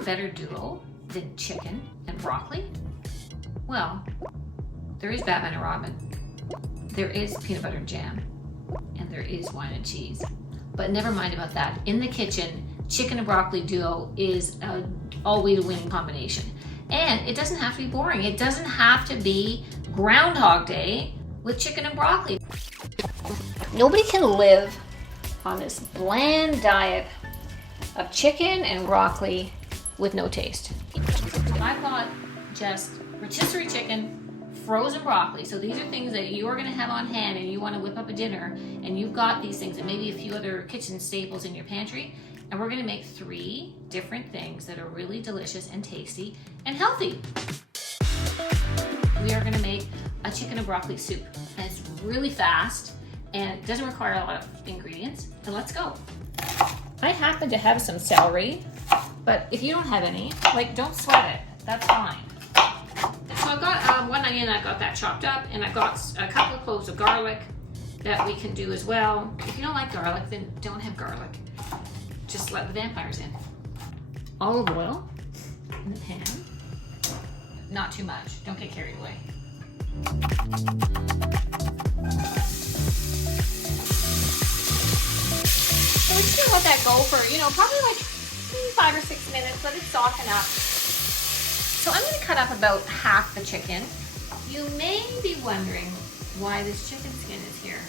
a better duo than chicken and broccoli? Well, there is Batman and Robin, there is peanut butter and jam, and there is wine and cheese. But never mind about that. In the kitchen, chicken and broccoli duo is a always winning combination. And it doesn't have to be boring. It doesn't have to be Groundhog Day with chicken and broccoli. Nobody can live on this bland diet of chicken and broccoli with no taste. I've got just rotisserie chicken, frozen broccoli. So these are things that you're gonna have on hand and you wanna whip up a dinner, and you've got these things and maybe a few other kitchen staples in your pantry, and we're gonna make 3 different things that are really delicious and tasty and healthy. We are gonna make a chicken and broccoli soup, and it's really fast and it doesn't require a lot of ingredients. So let's go. I happen to have some celery, but if you don't have any, like, don't sweat it, that's fine. So I've got 1 onion, I've got that chopped up, and I've got a couple of cloves of garlic that we can do as well. If you don't like garlic, then don't have garlic. Just let the vampires in. Olive oil in the pan. Not too much, don't get carried away. So we're just gonna let that go for, probably like 5 or 6 minutes, let it soften up. So I'm gonna cut up about half the chicken. You may be wondering why this chicken skin is here.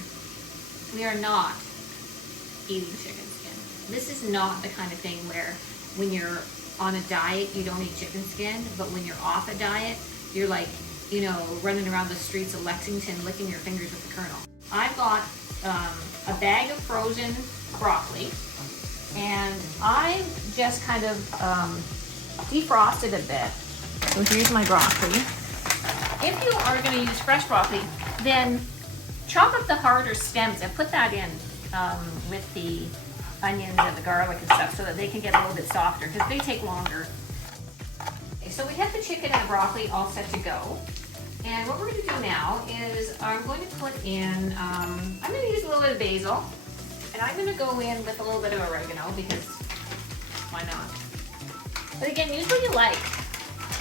We are not eating chicken skin. This is not the kind of thing where when you're on a diet, you don't eat chicken skin, but when you're off a diet, you're like, running around the streets of Lexington licking your fingers with the kernel. I've got a bag of frozen broccoli, and I just kind of defrosted a bit. So here's my broccoli. If you are going to use fresh broccoli, then chop up the harder stems and put that in with the onions and the garlic and stuff so that they can get a little bit softer, because they take longer. Okay, so we have the chicken and the broccoli all set to go. And what we're going to do now is I'm going to put in, I'm going to use a little bit of basil, and I'm going to go in with a little bit of oregano, because why not? But again, use what you like.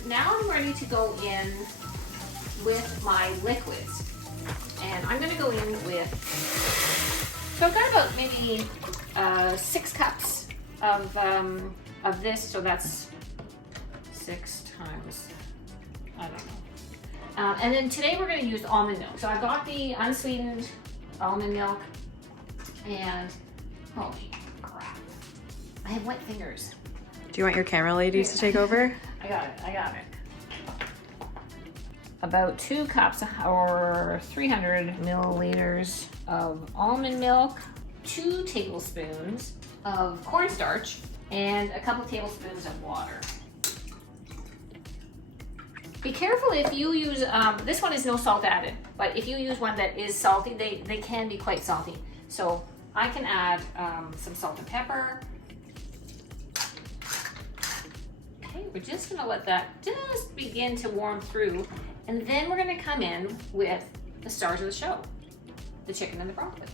Now I'm ready to go in with my liquids. And I'm going to go in with, so I've got about maybe 6 cups of this, so that's 6 times, I don't know. And then today we're going to use almond milk. So I've got the unsweetened almond milk, and holy crap, I have wet fingers. Do you want your camera ladies to take over? I got it. About 2 cups or 300 milliliters of almond milk, 2 tablespoons of cornstarch, and a couple tablespoons of water. Be careful if you use, this one is no salt added, but if you use one that is salty, they can be quite salty. So I can add some salt and pepper. Okay, we're just gonna let that just begin to warm through, and then we're gonna come in with the stars of the show, the chicken and the broccoli.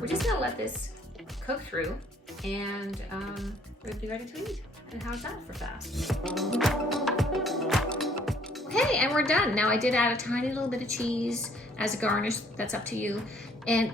We're just gonna let this cook through, and we'll be ready to eat. And how's that for fast? Okay, and we're done. Now I did add a tiny little bit of cheese as a garnish. That's up to you. And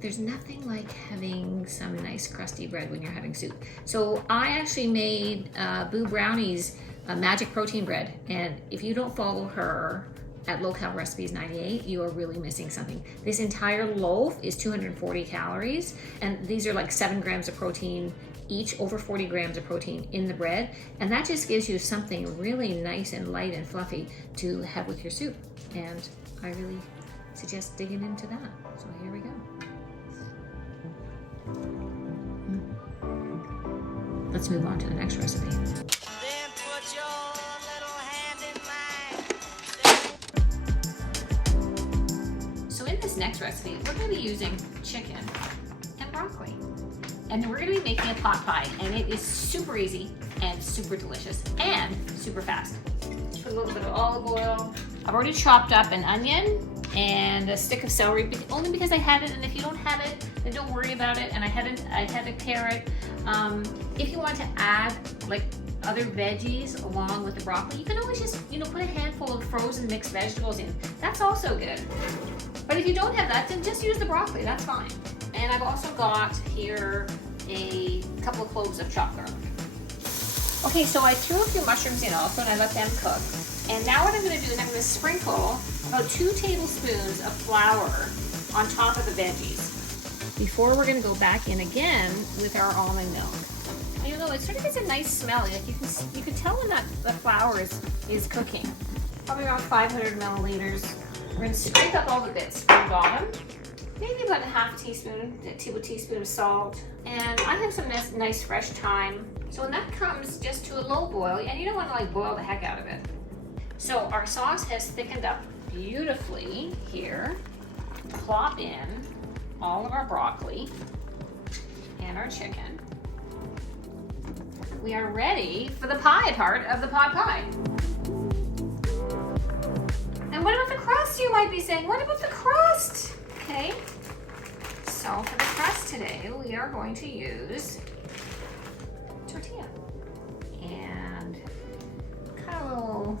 there's nothing like having some nice crusty bread when you're having soup. So I actually made Boo Brownie's magic protein bread. And if you don't follow her at Low Cal Recipes 98, you are really missing something. This entire loaf is 240 calories, and these are like 7 grams of protein each, over 40 grams of protein in the bread, and that just gives you something really nice and light and fluffy to have with your soup. And I really suggest digging into that. So here we go. Let's move on to the next recipe. Then put your little hand in mine. So in this next recipe, we're going to be using chicken and broccoli. And we're going to be making a pot pie, and it is super easy and super delicious and super fast. Put a little bit of olive oil. I've already chopped up an onion and a stick of celery, only because I had it, and if you don't have it, then don't worry about it. And I had a carrot. If you want to add like other veggies along with the broccoli, you can always just, you know, put a handful of frozen mixed vegetables in. That's also good. But if you don't have that, then just use the broccoli, that's fine. And I've also got here a couple of cloves of chopped garlic. Okay, so I threw a few mushrooms in also and I let them cook. And now what I'm gonna do is I'm gonna sprinkle about 2 tablespoons of flour on top of the veggies before we're gonna go back in again with our almond milk. You know, it sort of gets a nice smell. Like you can tell when that the flour is cooking. Probably around 500 milliliters. We're gonna scrape up all the bits from the bottom. Maybe about a half teaspoon, a teaspoon of salt. And I have some nice fresh thyme. So when that comes just to a low boil, and you don't want to like boil the heck out of it. So our sauce has thickened up beautifully here. Plop in all of our broccoli and our chicken. We are ready for the pie part of the pot pie. And what about the crust, you might be saying? What about the crust? Okay, so for the crust today, we are going to use tortilla. And kind of a little,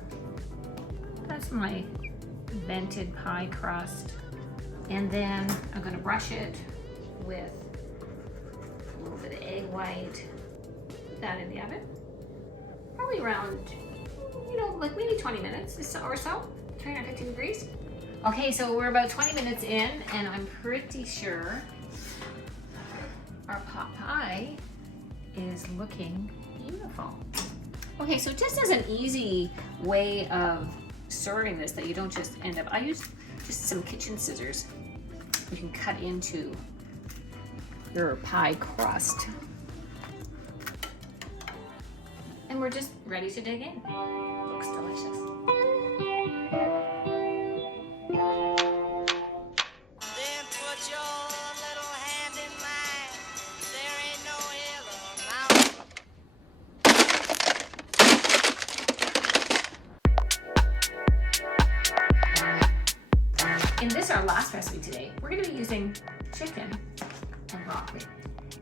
that's my vented pie crust. And then I'm gonna brush it with a little bit of egg white. Put that in the oven. Probably around, you know, like maybe 20 minutes or so, 350 degrees. Okay, so we're about 20 minutes in, and I'm pretty sure our pot pie is looking beautiful. Okay, so just as an easy way of serving this that you don't just end up, I use just some kitchen scissors. You can cut into your pie crust. And we're just ready to dig in. Looks delicious. Then put your little hand in mine. There ain't no hill or mountain. In this, our last recipe today, we're gonna be using chicken and broccoli.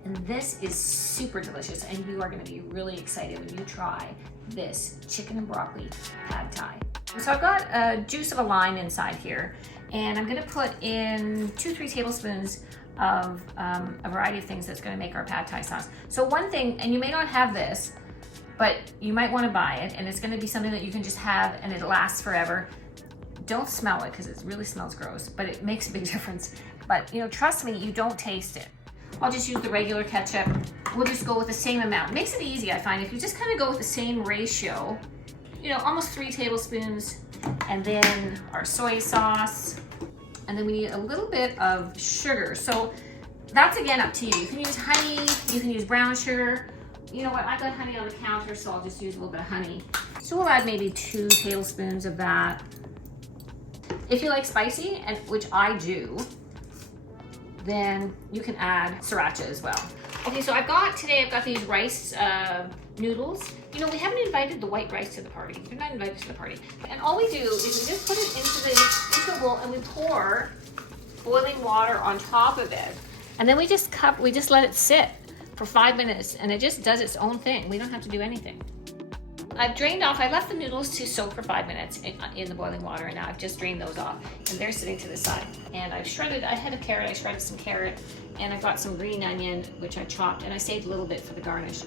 And this is super delicious, and you are gonna be really excited when you try this chicken and broccoli pad thai. So I've got a juice of a lime inside here, and I'm gonna put in 2-3 tablespoons of a variety of things that's gonna make our pad thai sauce. So one thing, and you may not have this, but you might wanna buy it, and it's gonna be something that you can just have and it lasts forever. Don't smell it, because it really smells gross, but it makes a big difference. But you know, trust me, you don't taste it. I'll just use the regular ketchup. We'll just go with the same amount. Makes it easy, I find. If you just kind of go with the same ratio, you know, almost 3 tablespoons, and then our soy sauce, and then we need a little bit of sugar. So that's again up to you. You can use honey, you can use brown sugar. You know what, I've got honey on the counter, so I'll just use a little bit of honey. So we'll add maybe 2 tablespoons of that. If you like spicy, and which I do, then you can add sriracha as well. Okay, so I've got these rice noodles. You know, we haven't invited the white rice to the party. They're not invited to the party. And all we do is we just put it into the bowl, and we pour boiling water on top of it. And then we just let it sit for 5 minutes, and it just does its own thing. We don't have to do anything. I've drained off, I left the noodles to soak for 5 minutes in the boiling water, and now I've just drained those off, and they're sitting to the side. And I had a carrot, I shredded some carrot, and I got some green onion, which I chopped, and I saved a little bit for the garnish.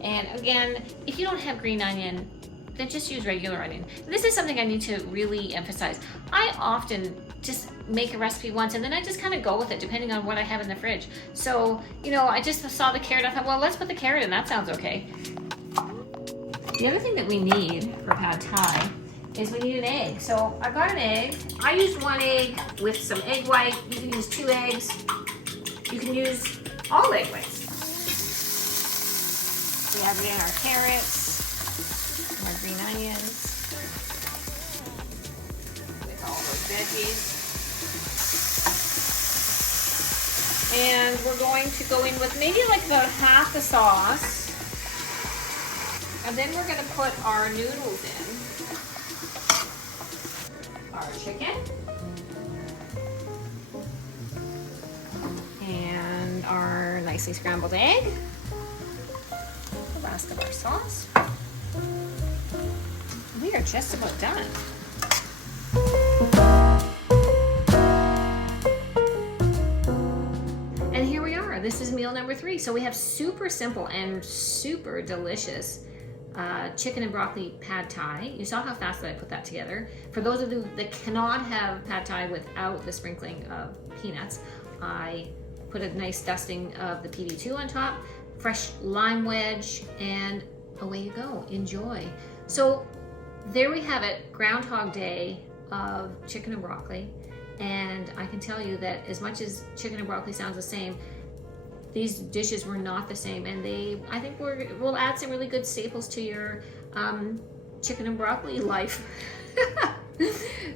And again, if you don't have green onion, then just use regular onion. This is something I need to really emphasize. I often just make a recipe once, and then I just kind of go with it depending on what I have in the fridge. So, you know, I just saw the carrot, I thought, well, let's put the carrot in, that sounds okay. The other thing that we need for pad thai is we need an egg. So I've got an egg. I used 1 egg with some egg white. You can use 2 eggs. You can use all egg whites. We have in our carrots, our green onions, with all those veggies. And we're going to go in with maybe like about half the sauce. And then we're gonna put our noodles in, our chicken, nicely scrambled egg. The rest of our sauce. We are just about done. And here we are. This is meal number 3. So we have super simple and super delicious chicken and broccoli pad thai. You saw how fast that I put that together. For those of you that cannot have pad thai without the sprinkling of peanuts, I put a nice dusting of the PB2 on top, fresh lime wedge, and away you go. Enjoy. So there we have it, Groundhog Day of chicken and broccoli. And I can tell you that as much as chicken and broccoli sounds the same, these dishes were not the same, and I think we'll add some really good staples to your chicken and broccoli life.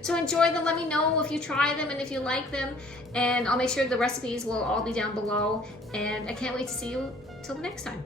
So enjoy them. Let me know if you try them and if you like them, and I'll make sure the recipes will all be down below, and I can't wait to see you till the next time.